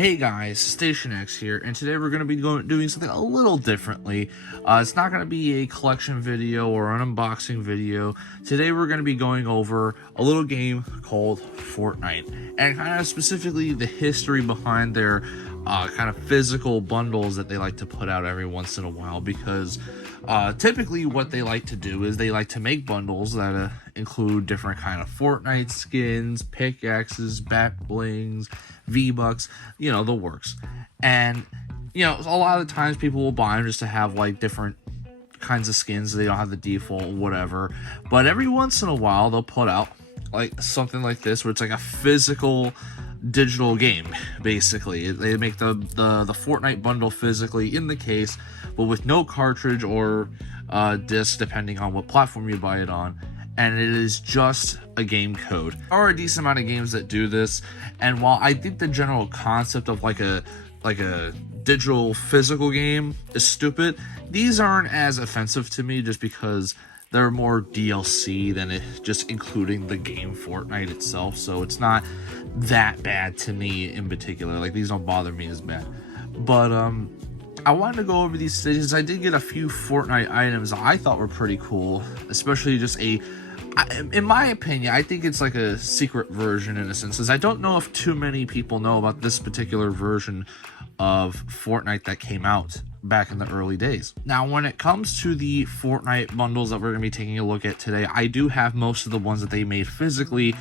Hey guys, Station X here, and today we're going to be doing something a little differently. It's not going to be a collection video or an unboxing video. Today we're going to be going over a little game called Fortnite, and kind of specifically the history behind their kind of physical bundles that they like to put out every once in a while, because typically what they like to do is they like to make bundles that include different kind of Fortnite skins, pickaxes, back blings, V-Bucks, you know, the works. And, you know, a lot of the times people will buy them just to have, like, different kinds of skins. They don't have the default, whatever. But every once in a while, they'll put out, like, something like this, where it's, like, a physical digital game, basically. They make the Fortnite bundle physically in the case, but with no cartridge or disc, depending on what platform you buy it on. And it is just a game code. There are a decent amount of games that do this, and while I think the general concept of like a digital physical game is stupid, these aren't as offensive to me just because they're more DLC than just including the game Fortnite itself. So it's not that bad to me in particular. Like, these don't bother me as bad. But I wanted to go over these stages. I did get a few Fortnite items I thought were pretty cool, especially just in my opinion, I think it's like a secret version in a sense, because I don't know if too many people know about this particular version of Fortnite that came out back in the early days. Now, when it comes to the Fortnite bundles that we're going to be taking a look at today, I do have most of the ones that they made physically.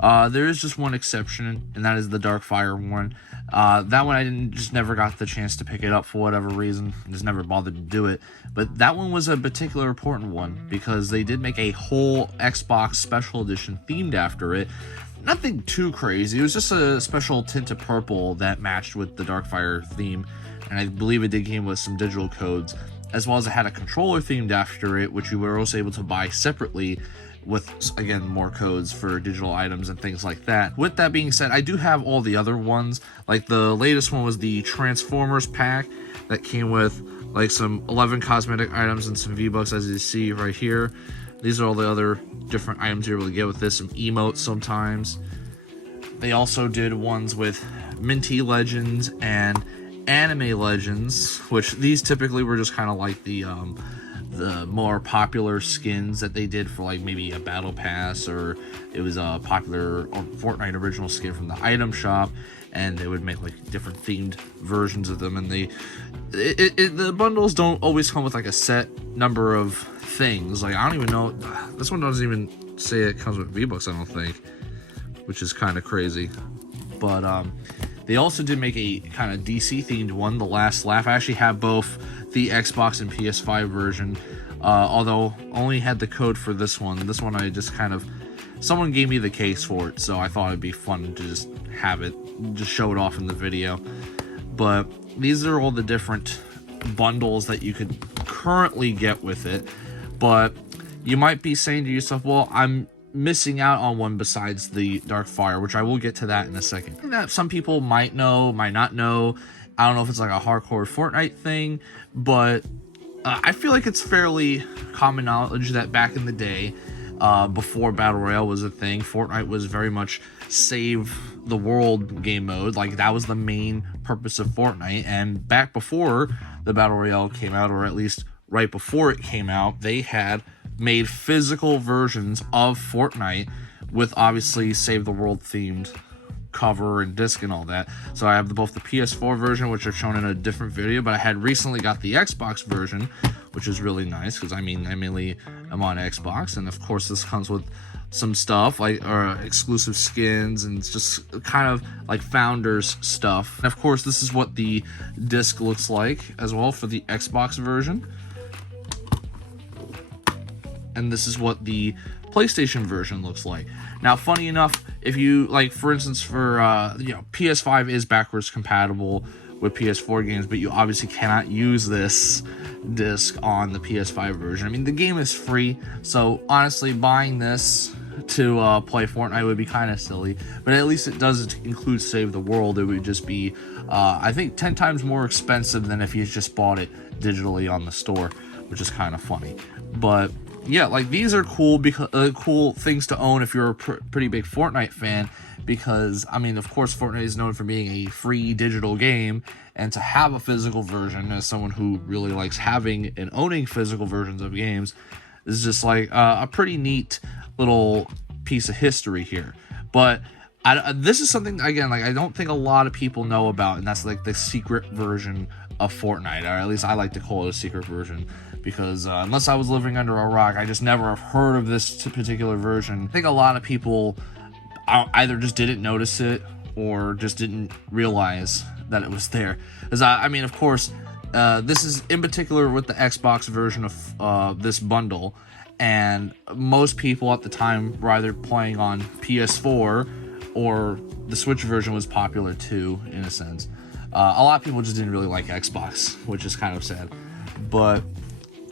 There is just one exception, and that is the Darkfire one. That one I just never got the chance to pick it up for whatever reason. Just never bothered to do it. But that one was a particular important one because they did make a whole Xbox special edition themed after it. Nothing too crazy. It was just a special tint of purple that matched with the Darkfire theme, and I believe it did came with some digital codes, as well as it had a controller themed after it, which you were also able to buy separately with, again, more codes for digital items and things like that. With that being said, I do have all the other ones. Like, the latest one was the Transformers pack that came with like some 11 cosmetic items and some V-Bucks, as you see right here. These are all the other different items you're able to get with this, some emotes sometimes. They also did ones with Minty Legends and Anime Legends, which these typically were just kind of like the more popular skins that they did for, like, maybe a battle pass, or it was a popular or Fortnite original skin from the item shop, and they would make like different themed versions of them. And the bundles don't always come with like a set number of things. Like, I don't even know, this one doesn't even say it comes with V-Bucks, I don't think, which is kind of crazy. But they also did make a kind of DC themed one, The Last Laugh. I actually have both the Xbox and PS5 version, although only had the code for this one. This one I just kind of, someone gave me the case for it, so I thought it'd be fun to just have it, just show it off in the video. But these are all the different bundles that you could currently get with it. But you might be saying to yourself, well, I'm missing out on one besides the Darkfire, which I will get to that in a second. That some people might know, might not know. I don't know if it's like a hardcore Fortnite thing, but I feel like it's fairly common knowledge that back in the day, before Battle Royale was a thing, Fortnite was very much save the world game mode. Like, that was the main purpose of Fortnite. And back before the Battle Royale came out, or at least right before it came out, they had made physical versions of Fortnite with obviously save the world themed cover and disc and all that. So I have both the PS4 version, which I've shown in a different video, but I had recently got the Xbox version, which is really nice because, I mean, I mainly am on Xbox, and of course this comes with some stuff like exclusive skins, and it's just kind of like founders stuff. And of course this is what the disc looks like as well for the Xbox version, and this is what the PlayStation version looks like. Now, funny enough, if you, like, for instance, for PS5 is backwards compatible with PS4 games, but you obviously cannot use this disc on the PS5 version. I mean, the game is free, so honestly, buying this to play Fortnite would be kind of silly, but at least it does include Save the World. It would just be, I think, 10 times more expensive than if you just bought it digitally on the store, which is kind of funny. But yeah, like, these are cool because cool things to own if you're a pretty big Fortnite fan, because, I mean, of course, Fortnite is known for being a free digital game, and to have a physical version, as someone who really likes having and owning physical versions of games, is just like a pretty neat little piece of history here. But this is something, again, like, I don't think a lot of people know about, and that's like the secret version of Fortnite, or at least I like to call it a secret version, because unless I was living under a rock, I just never have heard of this particular version. I think a lot of people either just didn't notice it or just didn't realize that it was there. As I mean, of course, this is in particular with the Xbox version of this bundle, and most people at the time were either playing on PS4 or the Switch version was popular too, in a sense. A lot of people just didn't really like Xbox, which is kind of sad. But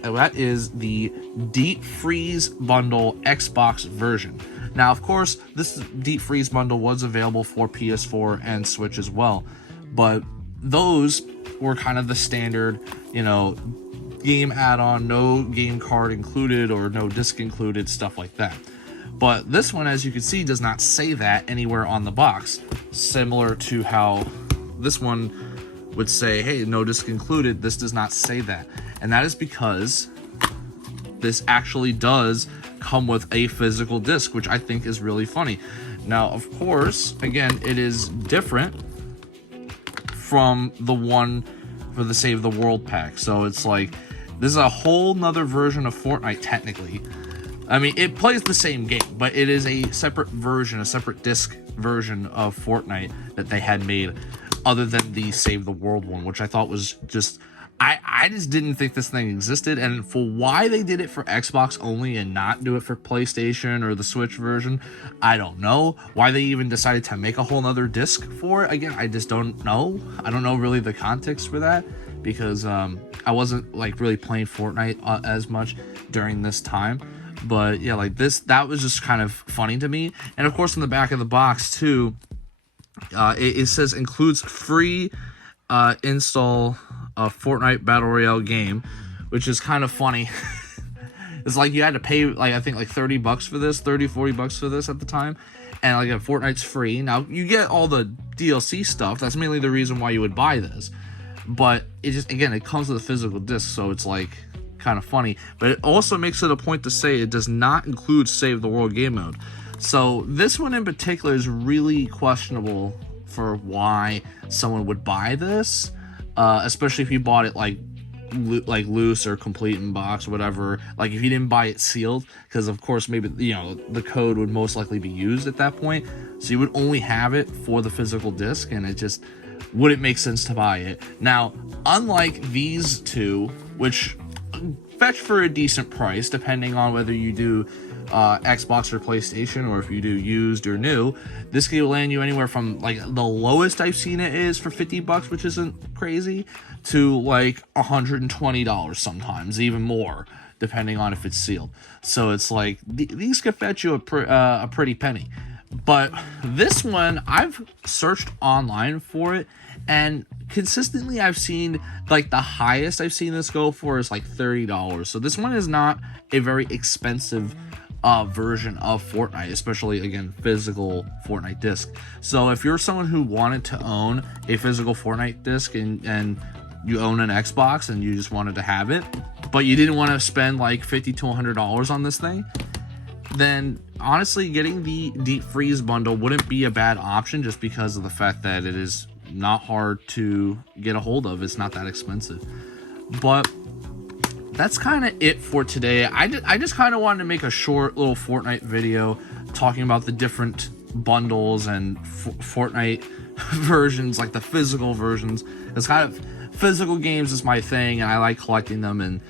that is the Deep Freeze Bundle Xbox version. Now, of course, this Deep Freeze Bundle was available for PS4 and Switch as well, but those were kind of the standard, you know, game add-on, no game card included or no disc included, stuff like that. But this one, as you can see, does not say that anywhere on the box, similar to how this one would say, hey, no disc included. This does not say that, and that is because this actually does come with a physical disc, which I think is really funny. Now, of course, again, it is different from the one for the Save the World pack. So it's like, this is a whole nother version of Fortnite, technically. I mean, it plays the same game, but it is a separate version, a separate disc version of Fortnite that they had made, other than the Save the World one, which I thought was just, I just didn't think this thing existed. And for why they did it for Xbox only and not do it for PlayStation or the Switch version, I don't know. Why they even decided to make a whole nother disc for it, again, I just don't know. I don't know really the context for that, because I wasn't like really playing Fortnite as much during this time. But yeah, like that was just kind of funny to me. And of course, in the back of the box too, it says includes free install Fortnite Battle Royale game, which is kind of funny. It's like you had to pay, like, I think like $30 for this, $40 for this at the time, and like Fortnite's free. Now you get all the DLC stuff. That's mainly the reason why you would buy this, but it just, again, it comes with a physical disc, so it's like kind of funny. But it also makes it a point to say it does not include Save the World game mode. So this one in particular is really questionable for why someone would buy this, especially if you bought it like loose or complete in box or whatever. Like if you didn't buy it sealed, because of course maybe, you know, the code would most likely be used at that point, so you would only have it for the physical disc, and it just wouldn't make sense to buy it. Now, unlike these two, which fetch for a decent price depending on whether you do Xbox or PlayStation, or if you do used or new, this can land you anywhere from, like, the lowest I've seen it is for $50, which isn't crazy, to like $120 sometimes, even more, depending on if it's sealed. So it's like these could fetch you a pretty penny. But this one, I've searched online for it, and consistently I've seen, like, the highest I've seen this go for is like $30. So this one is not a very expensive version of Fortnite, especially, again, physical Fortnite disc. So if you're someone who wanted to own a physical Fortnite disc and you own an Xbox and you just wanted to have it, but you didn't want to spend like $50 to $100 on this thing, then honestly getting the Deep Freeze bundle wouldn't be a bad option, just because of the fact that it is not hard to get a hold of. It's not that expensive. But that's kind of it for today. I just kind of wanted to make a short little Fortnite video talking about the different bundles and Fortnite versions, like the physical versions. It's kind of, physical games is my thing, and I like collecting them, and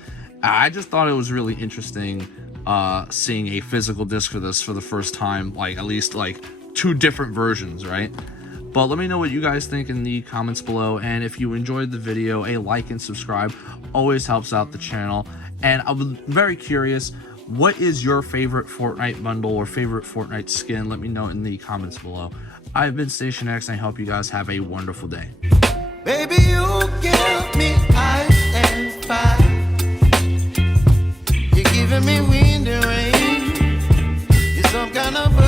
I just thought it was really interesting seeing a physical disc for this for the first time, like at least like two different versions, right? But let me know what you guys think in the comments below, and if you enjoyed the video, a like and subscribe always helps out the channel. And I'm very curious, what is your favorite Fortnite bundle or favorite Fortnite skin? Let me know in the comments below. I've been Station X, and I hope you guys have a wonderful day. Baby, you give me ice and fire. You're giving me wind and rain. You're some kind of